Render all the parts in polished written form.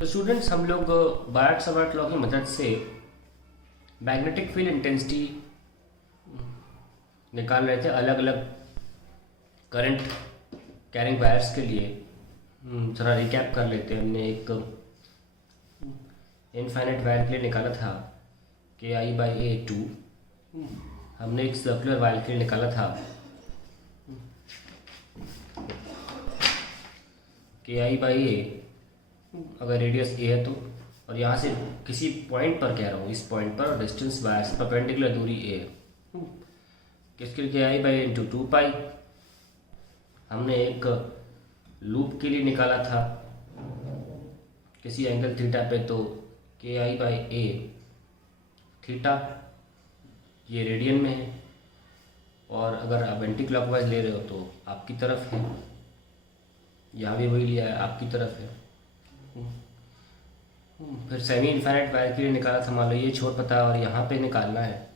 तो स्टूडेंट्स, हम लोग बायट-सावर्ट लॉ की मदद से मैग्नेटिक फील्ड इंटेंसिटी निकाल रहे थे अलग अलग करंट कैरिंग वायर्स के लिए। थोड़ा रिकैप कर लेते हैं। हमने एक इनफाइनाइट वायर के लिए निकाला था KI/A2। हमने एक सर्कुलर वायर के लिए निकाला था KI/A, अगर रेडियस A है तो, और यहाँ से किसी पॉइंट पर कह रहा हूँ, इस पॉइंट पर डिस्टेंस वायर से परपेंडिकुलर दूरी A है, किसके लिए KI/A इंटू 2π। हमने एक लूप के लिए निकाला था किसी एंगल थीटा पे, तो KI/A थीटा, ये रेडियन में है, और अगर आप एंटी क्लॉकवाइज ले रहे हो तो आपकी तरफ है, यहाँ भी वही लिया है, आपकी तरफ है। फिर सेमी इनफाइनाइट वायर के लिए निकाला था, मान लो ये छोर पता है और यहाँ पे निकालना है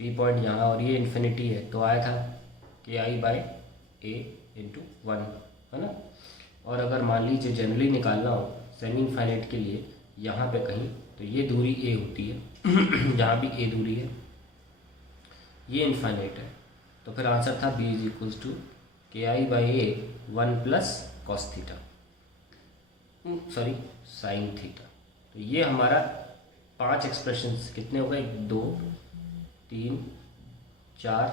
P पॉइंट यहाँ, और ये इन्फिनिटी है, तो आया था KI/A इंटू 1, है ना। और अगर मान लीजिए जनरली निकालना हो सेमी इनफाइनाइट के लिए यहाँ पे कहीं, तो ये दूरी A होती है यहाँ भी A दूरी है, ये इनफाइनाइट है, तो फिर आंसर था B = KI/A 1 + cos theta, sorry sine theta. तो ये हमारा 5 एक्सप्रेशंस कितने हो गए, 2 3 4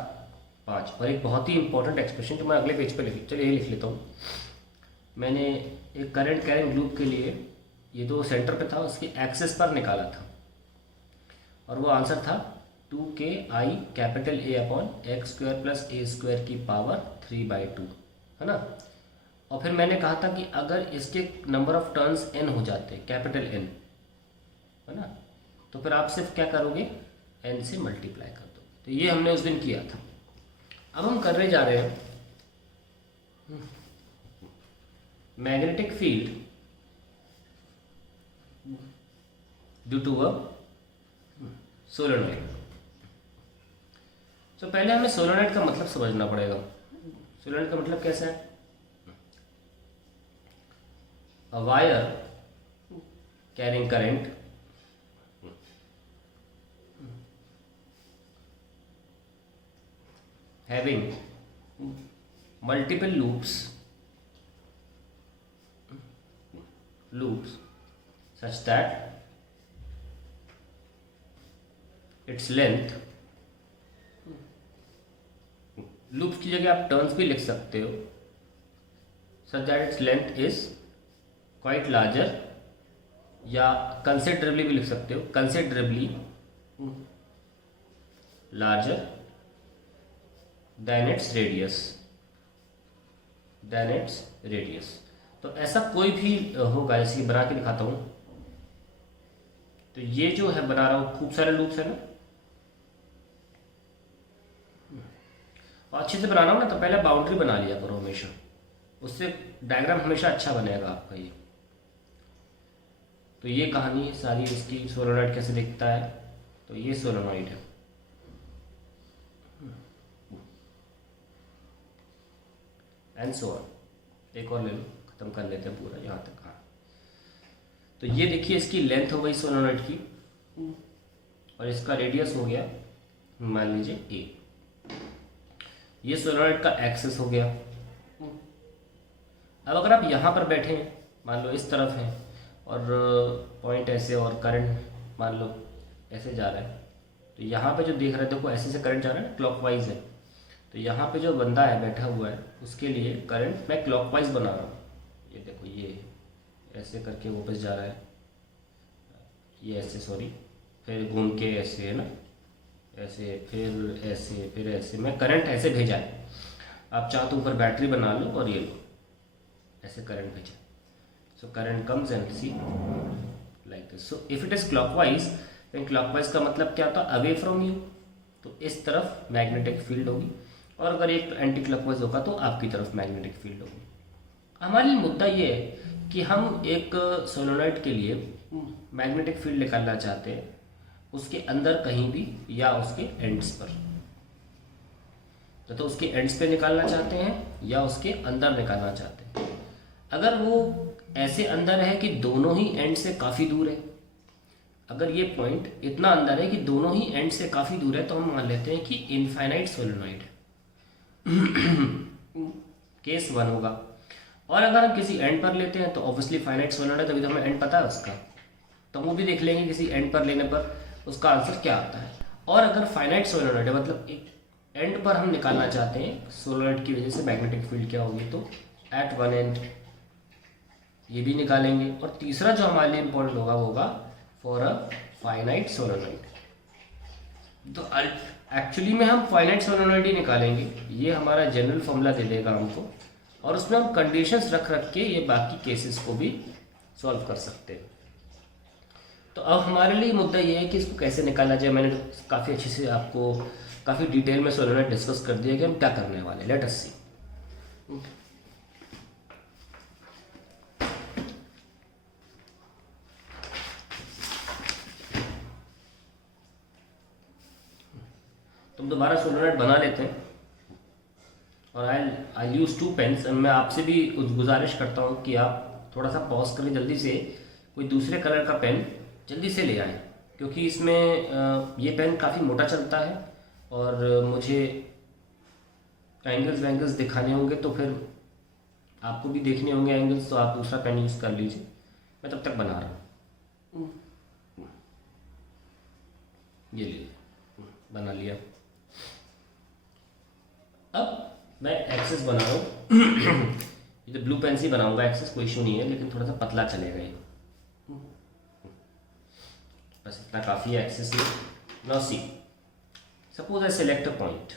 5, और एक बहुत ही इंपॉर्टेंट एक्सप्रेशन जो मैं अगले पेज पे चलिए ये लिख लेता हूँ। मैंने एक करंट कैरिंग लूप के लिए ये तो सेंटर पे था, उसके एक्सेस पर निकाला था, और वो आंसर था 2KI⁻x² + A² 3/2, है ना। और फिर मैंने कहा था कि अगर इसके नंबर ऑफ टर्न्स n हो जाते, कैपिटल N, है ना, तो फिर आप सिर्फ क्या करोगे, n से मल्टीप्लाई कर दो। तो ये हमने उस दिन किया था। अब हम करने जा रहे हैं magnetic field due to a solenoid. तो पहले हमें सोलेनोइड का मतलब समझना पड़ेगा। सोलेनोइड का मतलब कैसा है, a wire carrying current having multiple loops such that its length, loops की जगह आप टर्न्स भी लिख सकते हो, such that its length is quite larger, या कंसिडरेबली भी लिख सकते हो, considerably larger than its radius. तो ऐसा कोई भी होगा, जैसे बना के दिखाता हूं। तो ये जो है बना रहा हूं, खूब सारे लूप्स है ना, और अच्छे से बनाना हो ना तो पहले बाउंड्री बना लिया करो हमेशा, उससे डायग्राम हमेशा अच्छा बनेगा आपका। ये तो ये कहानी है सारी इसकी, सोलेनोइड कैसे दिखता है। तो ये सोलेनोइड है, एंड सो ऑन। एक और ले लो, खत्म कर लेते हैं पूरा यहाँ तक। हाँ, तो ये देखिए इसकी लेंथ हो गई सोलेनोइड की, और इसका रेडियस हो गया मान लीजिए A। ये सोलेनोइड का एक्सेस हो गया। अब अगर आप यहाँ पर बैठे हैं, मान लो इस तरफ हैं, और पॉइंट ऐसे, और करंट मान लो ऐसे जा रहा है, तो यहाँ पे जो देख रहे हैं, देखो ऐसे से करंट जा रहा है, क्लॉकवाइज है। तो यहाँ पे जो बंदा है बैठा हुआ है, उसके लिए करंट मैं क्लॉकवाइज बना रहा हूँ। ये देखो, ये ऐसे करके वापस जा रहा है, ये ऐसे, सॉरी, फिर घूम के ऐसे, है ना, ऐसे, फिर ऐसे, फिर ऐसे, मैं करंट ऐसे भेजा है। आप चाहो तो ऊपर बैटरी बना लो, और ये लो ऐसे करंट भेजा। So current comes and see like this. So if it is clockwise, then clockwise का मतलब क्या होता है, away from you, तो इस तरफ मैग्नेटिक फील्ड होगी, और अगर एक एंटी क्लॉकवाइज होगा तो आपकी तरफ मैग्नेटिक फील्ड होगी। हमारे लिए मुद्दा ये है कि हम एक सोलेनोइड के लिए मैग्नेटिक फील्ड निकालना चाहते हैं, उसके अंदर कहीं भी या उसके एंड्स पर। तो उसके एंड्स पे निकालना चाहते हैं या उसके अंदर निकालना चाहते हैं। अगर वो ऐसे अंदर है कि दोनों ही एंड से काफ़ी दूर है। अगर ये पॉइंट इतना अंदर है कि दोनों ही एंड से काफ़ी दूर है तो हम मान लेते हैं कि इनफाइनाइट सोलेनॉइड केस 1 होगा। और अगर हम किसी एंड पर लेते हैं तो ऑब्वियसली फाइनाइट सोलेनॉइड है, तभी तो हमें एंड पता है उसका, तो वो भी देख लेंगे किसी एंड पर लेने पर उसका आंसर क्या आता है। और अगर फाइनाइट सोलेनॉइड है मतलब एक एंड पर हम निकालना चाहते हैं सोलेनॉइड की वजह से मैग्नेटिक फील्ड क्या होगी, तो एट वन एंड ये भी निकालेंगे। और तीसरा जो हमारे लिए इंपॉर्टेंट होगा वो होगा फॉर अ फाइनाइट सोलेनॉइड। तो एक्चुअली में हम फाइनाइट सोलेनॉइड ही निकालेंगे, ये हमारा जनरल फॉर्मूला दे देगा हमको, और उसमें हम कंडीशंस रख रख के ये बाकी केसेस को भी सॉल्व कर सकते हैं। तो अब हमारे लिए मुद्दा ये है कि इसको कैसे निकाला जाए। मैंने काफ़ी अच्छे से आपको काफ़ी डिटेल में सोलेनॉइड डिस्कस कर दिया कि हम क्या करने वाले हैं। लेट अस सी। तुम दोबारा सोलेनॉइड बना लेते हैं और आई यूज 2 पेन्स। मैं आपसे भी गुजारिश करता हूँ कि आप थोड़ा सा पॉज करके जल्दी से कोई दूसरे कलर का पेन जल्दी से ले आएँ, क्योंकि इसमें ये पेन काफ़ी मोटा चलता है और मुझे एंगल्स वैंगल्स दिखाने होंगे, तो फिर आपको भी देखने होंगे एंगल्स, तो आप दूसरा पेन यूज़ कर लीजिए। मैं तब तक बना रहा हूँ। ये लीजिए, बना लिया। अब मैं एक्सेस बना रहा हूँ ये तो ब्लू पेन से बनाऊंगा एक्सेस, कोई इशू नहीं है, लेकिन थोड़ा सा पतला चलेगा ये, बस इतना काफ़ी है एक्सेस में। Now see, suppose I select a point,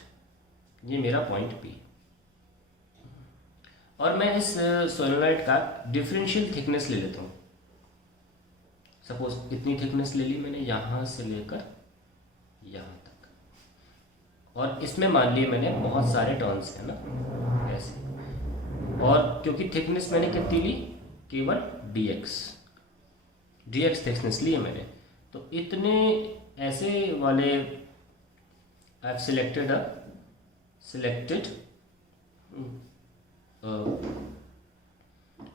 ये मेरा पॉइंट P, और मैं इस सोलेनॉइड का डिफरेंशियल थिकनेस ले लेता हूँ। सपोज इतनी थिकनेस ले ली मैंने यहाँ से लेकर यहाँ तक, और इसमें मान लिए मैंने बहुत सारे टर्न्स हैं ना ऐसे, और क्योंकि थिकनेस मैंने कितनी ली, केवल dx थिकनेस ली है मैंने, तो इतने ऐसे वाले I have selected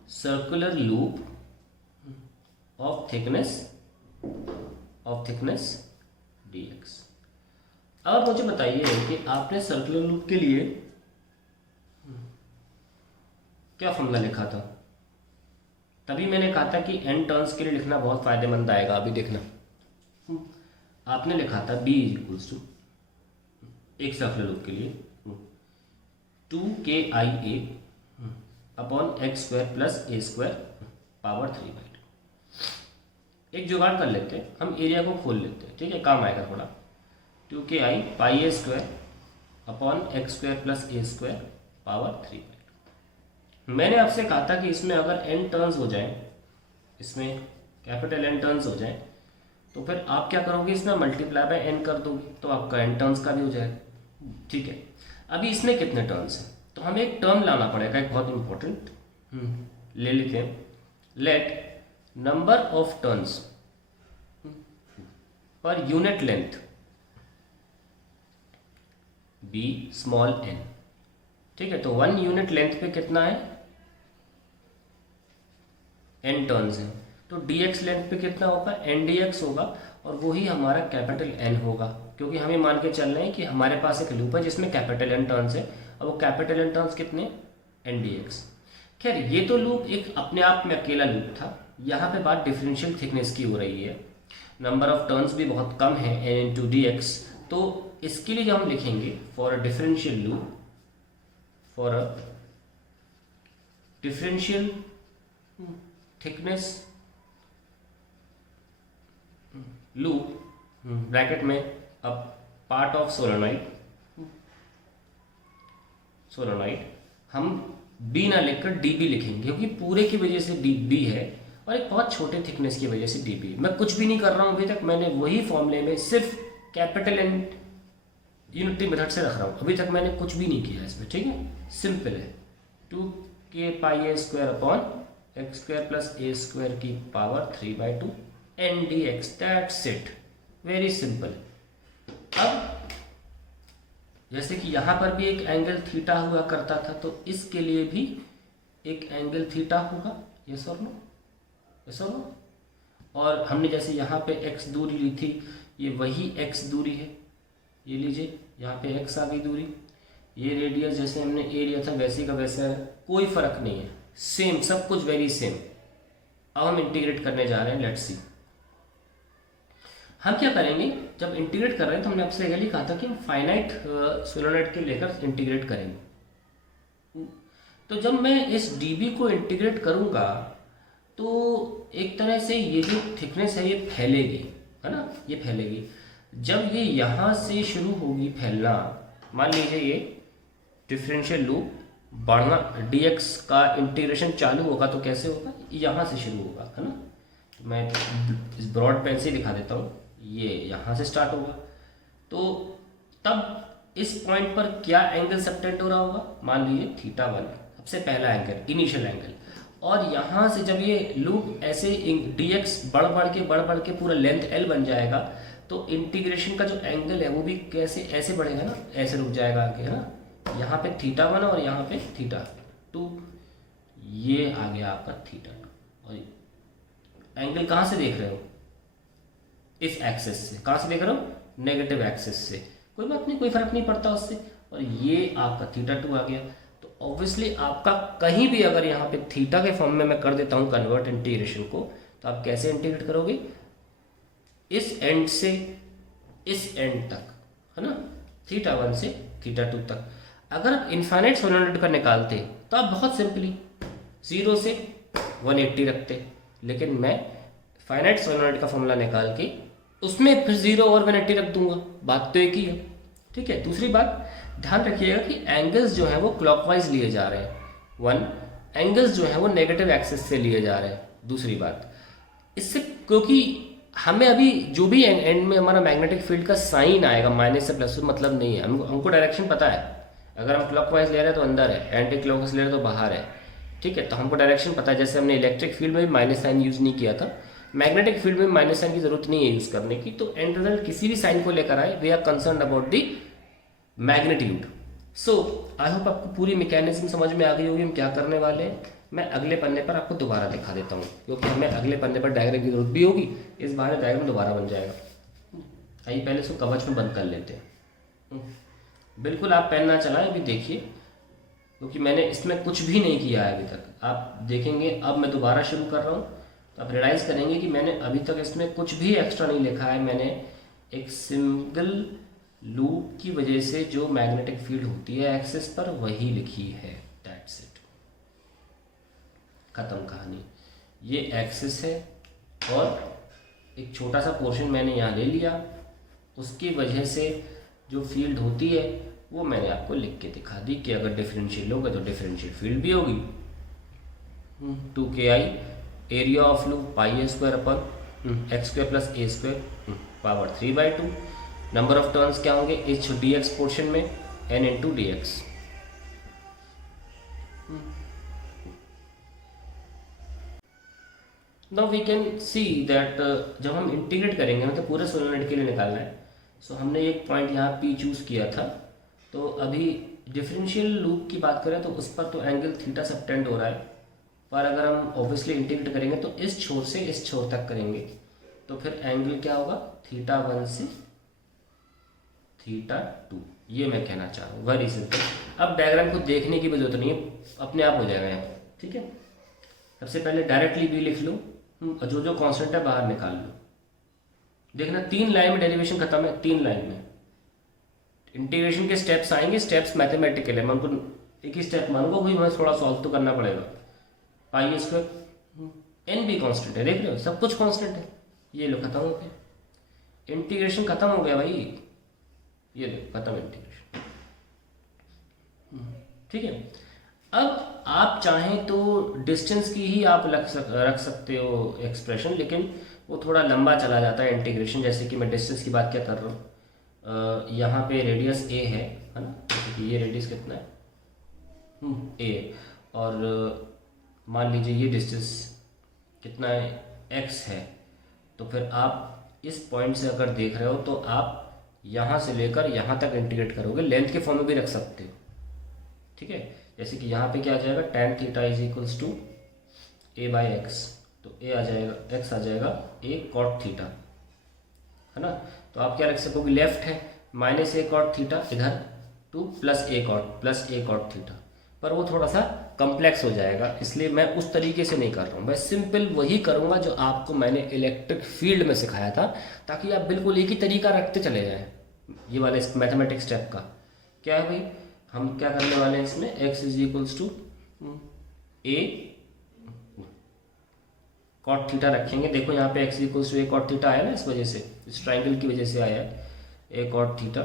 circular loop of thickness dx। अब मुझे बताइए कि आपने सर्कुलर लूप के लिए क्या फॉर्मूला लिखा था। तभी मैंने कहा था कि एन टर्न्स के लिए लिखना बहुत फायदेमंद आएगा। अभी देखना, आपने लिखा था b इक्वल्स टू एक सर्कुलर लूप के लिए 2KIA upon x square plus a square power 3/2। एक जुगाड़ कर लेते हैं, हम एरिया को खोल लेते हैं, ठीक है, काम आएगा थोड़ा। 2KI pi a square upon x square plus a square power 3/2। मैंने आपसे कहा था कि इसमें अगर n टर्न्स हो जाएं, इसमें कैपिटल N टर्न्स हो जाएं, तो फिर आप क्या करोगे, इसमें मल्टीप्लाई बाय n कर दोगे तो आपका n टर्न्स का भी हो जाएगा, ठीक है। अभी इसमें कितने टर्न्स हैं, तो हमें एक टर्म लाना पड़ेगा, एक बहुत इंपॉर्टेंट ले लेते हैं। Let number of turns per unit length be small n, ठीक है। तो 1 यूनिट लेंथ पे कितना है, n टर्न्स है, तो dx लेंथ पे कितना होगा, n dx होगा, और वही हमारा कैपिटल N होगा, क्योंकि हमें मान के चल रहे हैं कि हमारे पास एक लूप है जिसमें कैपिटल N टर्न्स है, और वो कैपिटल N टर्न्स कितने, n dx। खैर ये तो लूप एक अपने आप में अकेला लूप था। यहाँ पे बात डिफरेंशियल थिकनेस की हो रही है, नंबर ऑफ टर्न्स भी बहुत कम है n इंटू dx, तो इसके लिए जो हम लिखेंगे for a differential loop, for a differential thickness loop bracket में अब पार्ट ऑफ सोलेनॉइड हम b ना लिखकर db लिखेंगे, क्योंकि पूरे की वजह से db है और एक बहुत छोटे थिकनेस की वजह से db है। मैं कुछ भी नहीं कर रहा हूँ अभी तक, मैंने वही फॉर्मूले में सिर्फ कैपिटल N यूनिटी मेथड से रख रहा हूँ, अभी तक मैंने कुछ भी नहीं किया इसमें, ठीक है, सिंपल है। 2k a square upon x square plus a square की power 3/2 n dx, that's it, very simple. अब जैसे कि यहाँ पर भी एक एंगल थीटा हुआ करता था, तो इसके लिए भी एक एंगल थीटा होगा, यस और नो, यस और नो। और हमने जैसे यहाँ पे x दूरी ली थी, ये वही x दूरी है, ये लीजिए यहाँ पे x आ गई दूरी। ये रेडियस जैसे हमने a लिया था वैसे का वैसा है, कोई फर्क नहीं है, सेम, सब कुछ वेरी सेम। अब हम इंटीग्रेट करने जा रहे हैं, लेट्स सी हम क्या करेंगे। जब इंटीग्रेट कर रहे हैं तो हमने आपसे पहले लिखा था कि हम फाइनाइट सोलेनॉइड के लेकर इंटीग्रेट करेंगे। तो जब मैं इस dB को इंटीग्रेट करूंगा तो एक तरह से ये जो थिकनेस है ये फैलेगी, है ना, ये फैलेगी। जब ये यहाँ से शुरू होगी फैलना, मान लीजिए ये डिफरेंशियल लूप बढ़ना, dx का इंटीग्रेशन चालू होगा तो कैसे होगा, यहाँ से शुरू होगा, है ना। तो मैं इस ब्रॉड पेन से दिखा देता हूँ, ये यहाँ से स्टार्ट होगा। तो तब इस पॉइंट पर क्या एंगल सबटेंड हो रहा होगा, मान लीजिए θ1, सबसे पहला एंगल, इनिशियल एंगल। और यहाँ से जब ये लूप ऐसे dx बढ़ बढ़ के पूरा लेंथ l बन जाएगा तो इंटीग्रेशन का जो एंगल है वो भी कैसे ऐसे बढ़ेगा ना, ऐसे रुक जाएगा आगे, है ना। यहाँ पे θ1 और यहाँ पे θ2, ये आ गया आपका θ2। और एंगल कहाँ से देख रहे हो, इस एक्सिस से। कहाँ से देख रहे हो, नेगेटिव एक्सिस से। कोई बात नहीं, कोई फर्क नहीं पड़ता उससे। और ये आपका θ2 आ गया। तो ऑब्वियसली आपका कहीं भी अगर यहाँ पे थीटा के फॉर्म में मैं कर देता हूँ कन्वर्ट इंटीग्रेशन को, तो आप कैसे इंटीग्रेट करोगे, इस एंड से इस एंड तक, है ना, θ1 से θ2 तक। अगर आप इनफाइनाइट सोलेनॉइड का निकालते तो आप बहुत सिंपली 0 से 180 रखते, लेकिन मैं फाइनाइट सोलेनॉइड का फॉर्मूला निकाल के उसमें फिर 0 और 180 रख दूंगा, बात तो एक ही है। ठीक है। दूसरी बात ध्यान रखिएगा कि एंगल्स जो है वो क्लॉकवाइज लिए जा रहे हैं, एंगल्स जो है वो नेगेटिव एक्सिस से लिए जा रहे हैं। दूसरी बात इससे, क्योंकि हमें अभी जो भी एंड में हमारा मैग्नेटिक फील्ड का साइन आएगा माइनस से प्लस, मतलब नहीं है, हमको डायरेक्शन पता है। अगर हम क्लॉकवाइज ले रहे हैं तो अंदर है, एंटी क्लॉकवाइज ले रहे हैं तो बाहर है। ठीक है, तो हमको डायरेक्शन पता है। जैसे हमने इलेक्ट्रिक फील्ड में भी माइनस साइन यूज़ नहीं किया था, मैग्नेटिक फील्ड में माइनस साइन की जरूरत नहीं है यूज़ करने की। तो एंड रिजल्ट किसी भी साइन को लेकर आए, we are concern about the magnitude. So I hope आपको पूरी मैकेनिज्म समझ में आ गई होगी हम क्या करने वाले हैं। मैं अगले पन्ने पर आपको दोबारा दिखा देता हूँ, क्योंकि हमें अगले पन्ने पर डायग्राम की जरूरत भी होगी। इस बार डायग्राम दोबारा बन जाएगा। आइए पहले इसको कवच में बंद कर लेते हैं। बिल्कुल आप पेन ना चलाएं, अभी देखिए, क्योंकि मैंने इसमें कुछ भी नहीं किया है अभी तक। आप देखेंगे अब मैं दोबारा शुरू कर रहा हूँ तो आप रियलाइज करेंगे कि मैंने अभी तक इसमें कुछ भी एक्स्ट्रा नहीं लिखा है। मैंने एक सिंगल लूप की वजह से जो मैग्नेटिक फील्ड होती है एक्सिस पर वही लिखी है, दैट्स इट, खत्म कहानी। ये एक्सिस है और एक छोटा सा पोर्शन मैंने यहाँ ले लिया, उसकी वजह से जो फील्ड होती है वो मैंने आपको लिख के दिखा दी कि अगर डिफरेंशियल होगा तो डिफरेंशियल फील्ड भी होगी। 2KI area of loop pi a square upon x square plus a square power 3/2। Number of turns क्या होंगे इस dx पोर्शन में, n into d x. Now we can see that जब हम इंटीग्रेट करेंगे, मतलब पूरे सोलेनॉइड के लिए निकालना है, सो हमने एक पॉइंट यहाँ P चूज किया था। तो अभी डिफरेंशियल लूप की बात करें तो उस पर तो एंगल थीटा सबटेंड हो रहा है, पर अगर हम ऑब्वियसली इंटीग्रेट करेंगे तो इस छोर से इस छोर तक करेंगे, तो फिर एंगल क्या होगा, θ1 से θ2। ये मैं कहना चाह रहा हूँ, वेरी सिंपल। अब डायग्राम को देखने की भी जरूरत नहीं है, अपने आप हो जाएगा यहाँ पर। ठीक है, सबसे पहले डायरेक्टली भी लिख लो, जो जो कांस्टेंट है बाहर निकाल लो। देखना 3 लाइन में डेरिवेशन खत्म है, 3 लाइन में इंटीग्रेशन के स्टेप्स आएंगे। स्टेप्स मैथमेटिकल है, मैं उनको एक ही स्टेप मानूंगा, कोई हमें थोड़ा सॉल्व तो करना पड़ेगा। पाई ए स्क्वायर, एन भी कांस्टेंट है, देख रहे हो सब कुछ कांस्टेंट है। ये लो खत्म हो गया, इंटीग्रेशन खत्म हो गया भाई, ये देखो खत्म इंटीग्रेशन। ठीक है, अब आप चाहें तो डिस्टेंस की ही आप रख सकते हो एक्सप्रेशन, लेकिन वो थोड़ा लंबा चला जाता है इंटीग्रेशन। जैसे कि मैं डिस्टेंस की बात क्या कर रहा हूँ, यहाँ पे रेडियस ए है ना, जैसे कि ये रेडियस कितना है ए, और मान लीजिए ये डिस्टेंस कितना है एक्स है। तो फिर आप इस पॉइंट से अगर देख रहे हो तो आप यहाँ से लेकर यहाँ तक इंटीग्रेट करोगे, लेंथ के फॉर्म में भी रख सकते हो। ठीक है, जैसे कि यहाँ पे क्या आ जाएगा, tan theta is equals to a by x, तो a आ जाएगा, x आ जाएगा a कॉट थीटा, है ना। तो आप क्या रख सकोगे, लेफ्ट है माइनस a कॉट थीटा इधर to plus a cot theta, पर वो थोड़ा सा कॉम्प्लेक्स हो जाएगा, इसलिए मैं उस तरीके से नहीं कर रहा हूँ। मैं सिंपल वही करूँगा जो आपको मैंने इलेक्ट्रिक फील्ड में सिखाया था, ताकि आप बिल्कुल एक ही तरीका रखते चले जाएं। ये वाले मैथमेटिक्स स्टेप का क्या है भाई, हम क्या करने वाले हैं इसमें, x is equals to a cot theta रखेंगे। देखो यहाँ पे x equals to a cot theta आया ना, इस वजह से, इस ट्राइंगल की वजह से आया है a कॉट थीटा।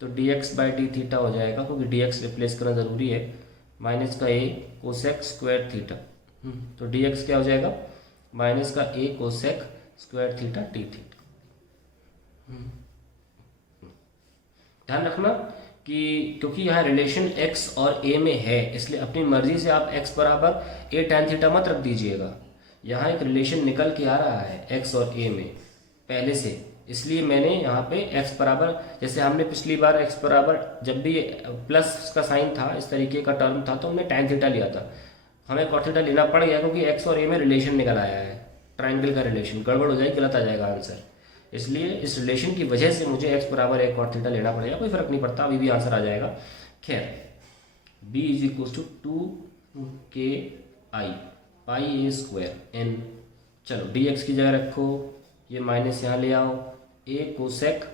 तो dx बाई डी थीटा हो जाएगा, क्योंकि dx रिप्लेस करना ज़रूरी है, माइनस का a कोसेक स्क्वायर थीटा। तो dx क्या हो जाएगा, माइनस का a cosec square theta d theta. ध्यान रखना कि क्योंकि यहाँ रिलेशन x और a में है, इसलिए अपनी मर्जी से आप x बराबर a tan थीटा मत रख दीजिएगा। यहाँ एक रिलेशन निकल के आ रहा है x और a में पहले से, इसलिए मैंने यहाँ पे x बराबर, जैसे हमने पिछली बार x बराबर जब भी प्लस का साइन था, इस तरीके का टर्म था, तो हमने tan थीटा लिया था। हमें cot थीटा लेना पड़ गया क्योंकि x और a में रिलेशन निकल आया है, ट्राइंगल का रिलेशन। गड़बड़ हो जाएगी, गलत आ जाएगा आंसर, इसलिए इस रिलेशन की वजह से मुझे x बराबर a cot थीटा लेना पड़ेगा। कोई फर्क नहीं पड़ता, अभी भी आंसर आ जाएगा। खैर b is equal to 2ki pi a square n। चलो dx की जगह रखो, ये माइनस यहाँ ले आओ, a cosec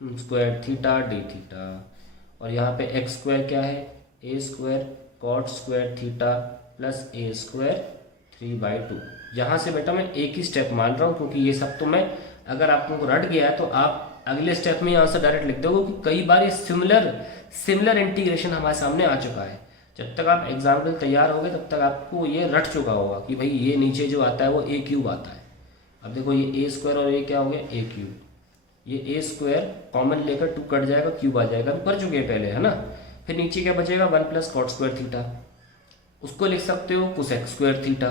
square theta d theta, और यहाँ पे x स्क्वायर क्या है, a square cot square theta plus a square 3/2। यहाँ से बेटा मैं एक ही स्टेप मान रहा हूँ, क्योंकि ये सब तो मैं, अगर आपको रट गया है तो आप अगले स्टेप में आंसर डायरेक्ट लिख दोगे, क्योंकि कई बार ये सिमिलर इंटीग्रेशन हमारे सामने आ चुका है। जब तक आप एग्जाम्पल तैयार होगे तब तक आपको ये रट चुका होगा कि भाई ये नीचे जो आता है वो a क्यूब आता है। अब देखो ये a स्क्वायर और a क्या हो गया, a क्यूब, ये a स्क्वायर कॉमन लेकर 2 कट जाएगा, क्यूब आ जाएगा, हम कर चुके हैं पहले, है ना। फिर नीचे क्या बचेगा, 1 प्लस कॉट स्क्वायर थीटा, उसको लिख सकते हो कोसेक स्क्वायर थीटा,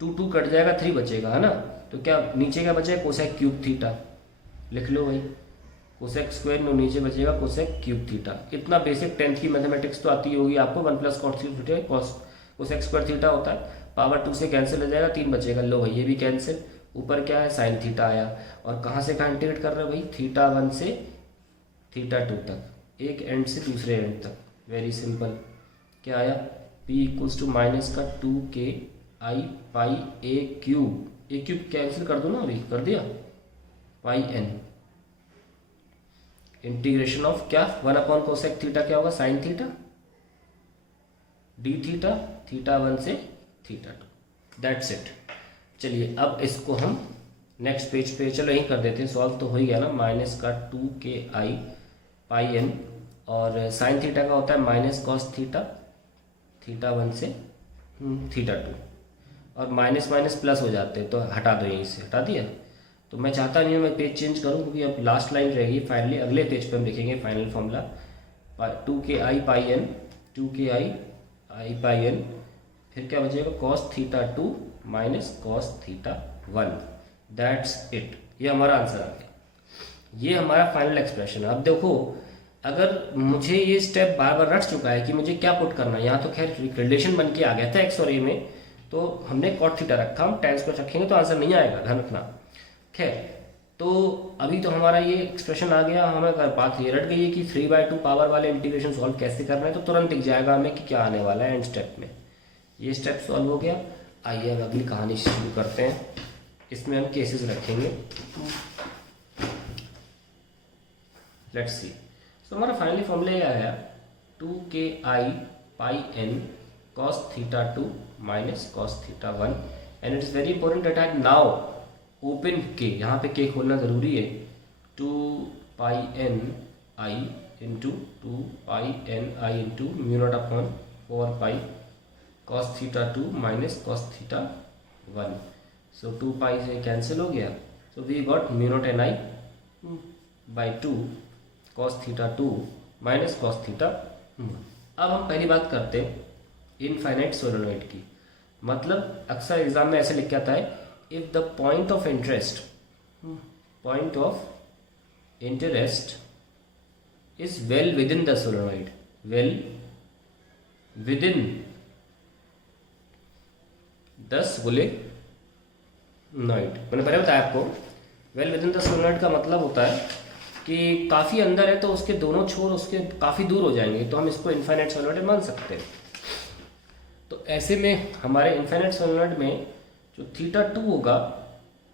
2 कट जाएगा, 3 बचेगा, है ना। तो क्या नीचे क्या बचेगा, कोसेक क्यूब थीटा, लिख लो भाई, कोसेक स्क्वायर में नीचे बचेगा कोसेक क्यूब थीटा। इतना बेसिक 10th की मैथमेटिक्स तो आती होगी आपको, 1 plus cot theta cosec square theta होता है, पावर 2 से कैंसिल हो जाएगा, 3 बचेगा, लो भाई ये भी कैंसिल। ऊपर क्या है, साइन थीटा आया, और कहाँ से कहाँ इंटीग्रेट कर रहे हो भाई, θ1 से θ2 तक, एक एंड से दूसरे एंड तक, वेरी सिंपल। क्या आया, p इक्वल्स टू माइनस का 2ki pi a cube cancel कर दो ना, अभी कर दिया, पाई n इंटीग्रेशन ऑफ क्या, 1 अपॉन कोसेक थीटा क्या होगा, साइन थीटा डी थीटा, θ1 से θ2, दैट्स इट। चलिए अब इसको हम नेक्स्ट पेज पे, चलो यहीं कर देते हैं, सॉल्व तो हो ही गया ना। माइनस का 2ki पाई n, और साइन थीटा का होता है माइनस कॉस थीटा, θ1 से θ2, और माइनस माइनस प्लस हो जाते हैं, तो हटा दो, यहीं से हटा दिया। तो मैं चाहता नहीं हूँ मैं पेज चेंज करूँ, क्योंकि अब लास्ट लाइन रहेगी, फाइनली अगले पेज पे हम लिखेंगे final formula, 2ki pi n, 2ki pi n, फिर क्या बचेगा, cos θ2 minus cos θ1, that's it. ये हमारा आंसर आ गया, ये हमारा फाइनल एक्सप्रेशन है। अब देखो, अगर मुझे ये स्टेप बार बार रट चुका है कि मुझे क्या पुट करना है, यहाँ तो खैर रिलेशन बन के आ गया था x और a में, तो हमने कॉट थीटा रखा, हम tan स्क्वायर रखेंगे तो आंसर नहीं आएगा, ध्यान रखना। खैर, तो अभी तो हमारा ये एक्सप्रेशन आ गया, हमें अगर बात ये रट गई है कि 3/2 पावर वाले इंटीग्रेशन सॉल्व कैसे करना है, तो तुरंत दिख जाएगा हमें कि क्या आने वाला है एंड स्टेप में। ये स्टेप सॉल्व हो गया। आइए अब अगली कहानी शुरू करते हैं, इसमें हम केसेस रखेंगे। Let's see. सो हमारा फाइनली फॉर्मूला ये आया, 2ki pi n cos θ2 minus cos θ1, and it is very important that I now open के, यहाँ पे के खोलना ज़रूरी है, 2 n i into 2 n i into mu naught upon 4 pi cos θ2 minus cos θ1। So 2 से कैंसिल हो गया, so we got mu naught n i by 2 cos θ2 minus cos θ1। अब हम पहली बात करते हैं इनफाइनाइट सोलेनॉइड की। मतलब अक्सर एग्जाम में ऐसे लिख के आता है, if the point of interest is well within the solenoid, well within 10 solenoid. मैंने पहले बताया आपको well with in the solenoid का मतलब होता है कि काफ़ी अंदर है तो उसके दोनों छोर उसके काफ़ी दूर हो जाएंगे, तो हम इसको इनफाइनाइट सोलेनॉइड मान सकते हैं। तो ऐसे में हमारे इनफाइनाइट सोलेनॉइड में जो θ2 होगा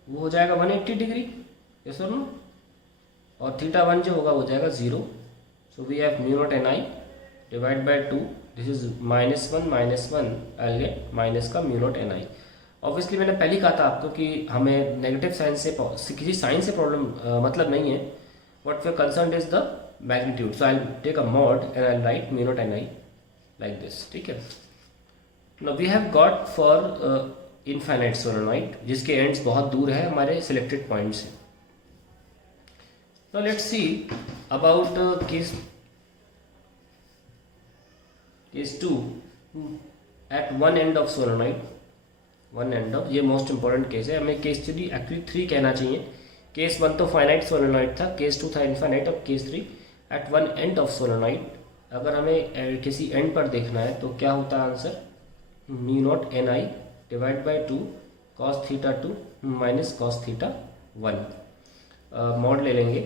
वो हो जाएगा 180 डिग्री, यस और नो, और θ1 जो होगा वो हो जाएगा 0। So we have mu naught n i divide by 2, this is -1 I get minus का mu naught n i. Obviously मैंने पहले ही कहा था आपको कि हमें नेगेटिव साइन से किसी साइन से प्रॉब्लम मतलब नहीं है, what we are concerned is the magnitude. So I take a mod and I write mu naught n I like this, ठीक है। Now we have got for infinite solenoid जिसके ends बहुत दूर है हमारे सिलेक्टेड पॉइंट से। Now let's see about case 2 at one end of solenoid, one end of, ये most important case है। हमें केस 3 एक्चुअली 3 कहना चाहिए। केस 1 तो फाइनाइट सोलेनॉइड था, केस 2 था इनफाइनाइट, और case 3 at one end of solenoid. अगर हमें किसी एंड पर देखना है तो क्या होता है answer, mu naught n i divide by 2 cos θ2 minus cos θ1। Mod ले लेंगे।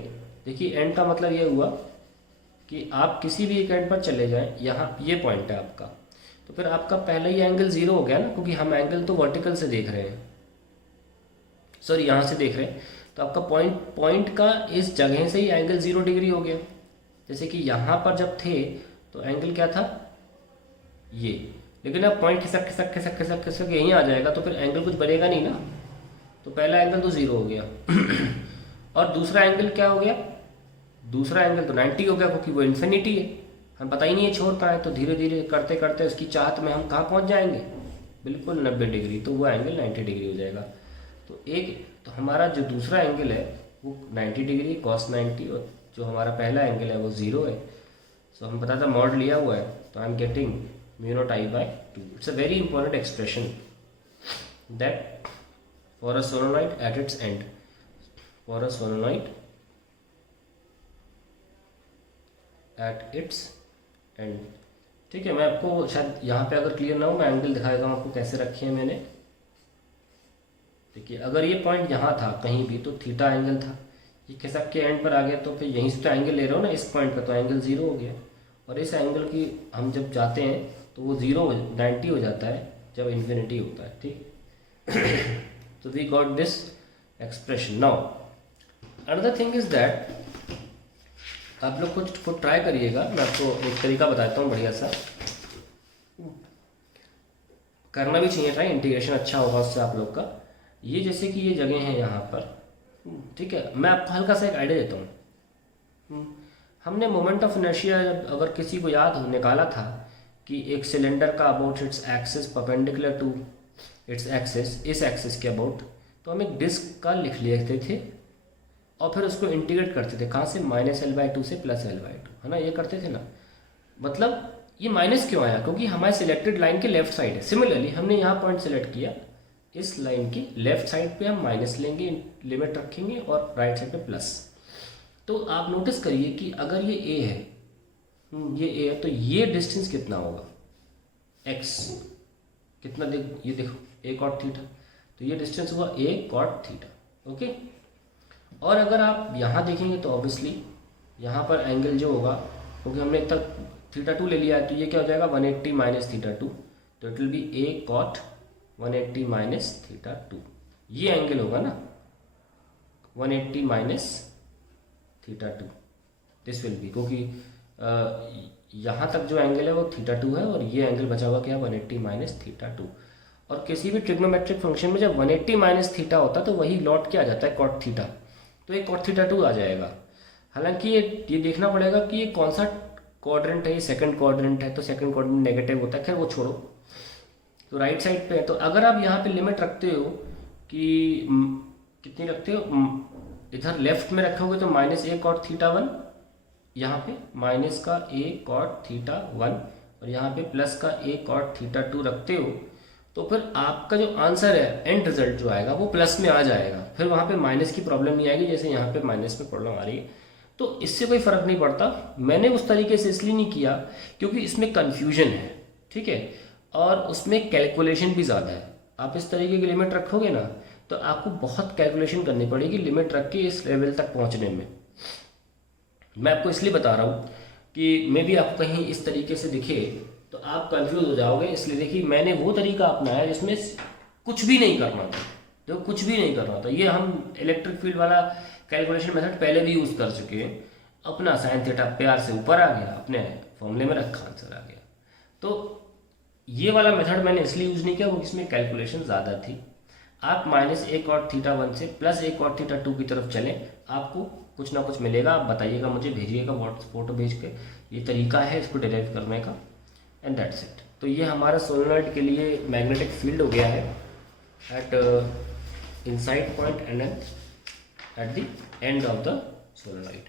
देखिए एंड का मतलब ये हुआ कि आप किसी भी एक एंड पर चले जाएं, यहाँ ये पॉइंट है आपका, तो फिर आपका पहला ही एंगल 0 हो गया ना, क्योंकि हम एंगल तो वर्टिकल से देख रहे हैं, सॉरी यहाँ से देख रहे हैं, तो आपका पॉइंट का इस जगह से ही एंगल 0 डिग्री हो गया। जैसे कि यहाँ पर जब थे तो एंगल क्या था ये, लेकिन अब पॉइंट खिसक खिसक खिसक खिसक खिसक यहीं आ जाएगा तो फिर एंगल कुछ बनेगा नहीं ना, तो पहला एंगल तो 0 हो गया और दूसरा एंगल क्या हो गया, दूसरा एंगल तो 90 हो गया, क्योंकि वो इन्फिनिटी है, हमें पता ही नहीं है छोर कहाँ है, तो धीरे धीरे करते करते उसकी चाहत में हम कहाँ पहुँच जाएंगे, बिल्कुल 90 डिग्री, तो वो एंगल 90 डिग्री हो जाएगा। तो हमारा जो दूसरा एंगल है वो 90 डिग्री cos 90, और जो हमारा पहला एंगल है वो 0 है। सो हम पता था मॉड लिया हुआ है, तो I am getting mu not I by 2। It's a very important expression that for a solenoid at its and, for a solenoid at its and, ठीक है। मैं आपको शायद यहाँ पे अगर क्लियर ना हो मैं एंगल दिखा देता हूँ आपको कैसे रखे हैं मैंने। देखिए अगर ये पॉइंट यहाँ था कहीं भी तो थीटा एंगल था, ये खिसक के एंड पर आ गया तो फिर यहीं से तो एंगल ले रहा हूँ ना इस पॉइंट पर, तो एंगल 0 हो गया, और इस एंगल की हम जब जाते हैं तो वो 90 हो जाता है जब इन्फिनिटी होता है, ठीक। तो we got this expression. Now another thing is that आप लोग कुछ ट्राई करिएगा, मैं आपको एक तरीका बताता हूँ बढ़िया सा, करना भी चाहिए ट्राई, इंटीग्रेशन अच्छा होगा उससे आप लोग का। ये जैसे कि ये जगह है यहाँ पर, ठीक है, मैं आपको हल्का सा एक आइडिया देता हूँ। हमने मोमेंट ऑफ इनर्शिया अगर किसी को याद हो निकाला था कि एक सिलेंडर का about its axis perpendicular to its axis, इस एक्सिस के अबाउट, तो हम एक डिस्क का लिख लेते थे और फिर उसको इंटीग्रेट करते थे, कहाँ से, -L/2 से +L/2, है ना, ये करते थे ना। मतलब ये माइनस क्यों आया, क्योंकि हमारे सिलेक्टेड लाइन के लेफ्ट साइड है। सिमिलरली हमने यहाँ पॉइंट सेलेक्ट किया, इस लाइन की लेफ्ट साइड पे हम माइनस लेंगे, लिमिट रखेंगे, और राइट साइड पे प्लस। तो आप नोटिस करिए कि अगर ये ए है, ये ए है, तो ये डिस्टेंस कितना होगा, x कितना, ये देखो a cot थीटा, तो ये डिस्टेंस हुआ a cot थीटा, ओके। और अगर आप यहाँ देखेंगे तो ऑब्वियसली यहाँ पर एंगल जो होगा, क्योंकि हमने तक θ2 ले लिया है, तो ये क्या हो जाएगा 180 माइनस θ2, तो it will be a cot 180 minus θ2, ये एंगल होगा ना 180 माइनस θ2, दिस विल बी, क्योंकि यहाँ तक जो एंगल है वो θ2 है, और ये एंगल बचा हुआ क्या 180 माइनस θ2। और किसी भी ट्रिग्नोमेट्रिक फंक्शन में जब 180 माइनस थीटा होता है तो वही लौट के आ जाता है cot थीटा, तो ये cot θ2 आ जाएगा। हालांकि ये देखना पड़ेगा कि ये कौन सा क्वाड्रेंट है, ये सेकंड क्वाड्रेंट है, तो सेकंड क्वाड्रेंट नेगेटिव होता है, खैर वो छोड़ो। तो राइट साइड पे है, तो अगर आप यहाँ पे लिमिट रखते हो कि कितनी रखते हो, इधर लेफ्ट में रखोगे तो -a cot θ1, यहाँ पे माइनस का a cot θ1, और यहाँ पे प्लस का a cot θ2 रखते हो, तो फिर आपका जो आंसर है एंड रिजल्ट जो आएगा वो प्लस में आ जाएगा, फिर वहाँ पे माइनस की प्रॉब्लम नहीं आएगी जैसे यहाँ पे माइनस में प्रॉब्लम आ रही है। तो इससे कोई फ़र्क नहीं पड़ता। मैंने उस तरीके से इसलिए नहीं किया क्योंकि इसमें कन्फ्यूजन है, ठीक है, और उसमें कैलकुलेशन भी ज़्यादा है। आप इस तरीके की लिमिट रखोगे ना तो आपको बहुत कैलकुलेशन करनी पड़ेगी लिमिट रख के इस लेवल तक पहुंचने में। मैं आपको इसलिए बता रहा हूँ कि मे भी आपको कहीं इस तरीके से दिखे तो आप कंफ्यूज हो जाओगे, इसलिए देखिए मैंने वो तरीका अपनाया जिसमें कुछ भी नहीं करना था, तो कुछ भी नहीं करना था। ये हम इलेक्ट्रिक फील्ड वाला कैलकुलेशन मेथड पहले भी यूज़ कर चुके हैं। अपना साइन थीटा प्यार से ऊपर आ गया, अपने फॉर्मूले में रखा, आंसर आ गया। तो ये वाला मेथड मैंने इसलिए यूज़ नहीं किया वो इसमें कैलकुलेशन ज़्यादा थी। आप माइनस एक और थीटा 1 से प्लस एक और थीटा 2 की तरफ चलें, आपको कुछ ना कुछ मिलेगा। आप बताइएगा, मुझे भेजिएगा व्हाट्सएप फोटो भेज के, ये तरीका है इसको डिराइव करने का, एंड दैट्स इट। तो ये हमारा सोलेनॉइड के लिए मैग्नेटिक फील्ड हो गया है at inside point and at the end of the solenoid.